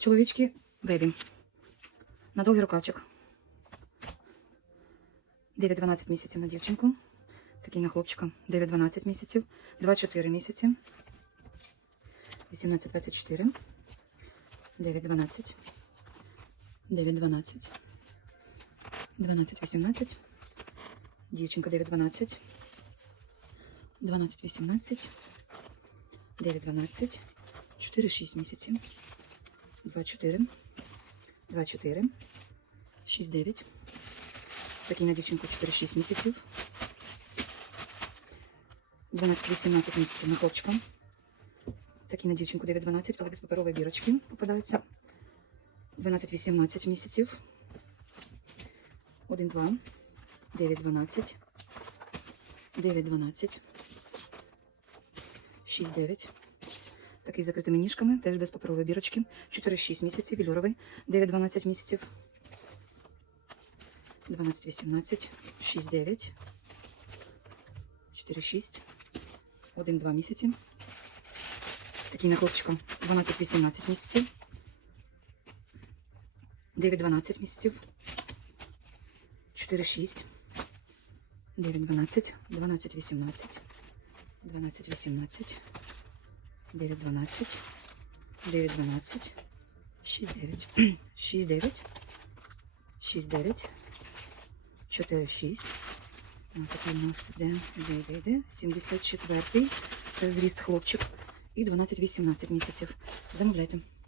Чоловічки бебі. На довгий рукавчик. 9-12 місяців на дівчинку. Такий на хлопчика. 9-12 місяців. 2-4 місяці. 18-24. 9-12. 9-12. 12-18. Дівчинка 9-12. 12-18. 9-12. 4-6 місяців. 2-4. 2-4. 6-9. Такий на дівчинку 4-6 місяців. 12-18 місяців на хлопчика. Такий на дівчинку 9-12, але без паперової бірочки попадаються. 12-18 місяців. 1-2. 9-12. 9-12. 6-9. Такий з закритими ніжками, теж без паперової бірочки. 4-6 місяців, вільоровий. 9-12 місяців. 12-18. 6-9. 4-6. 1-2 місяці. Такий на хлопчика 12-18 місяців. 9-12 місяців. 4-6. 9-12. 12-18. 12-18. 9-12. 9-12. 6-9. 6-9. 6-9. 4-6. Ось такий у нас іде, іде, іде, іде. 74-й. Це зріст хлопчик. І 12-18 місяців. Замовляйте.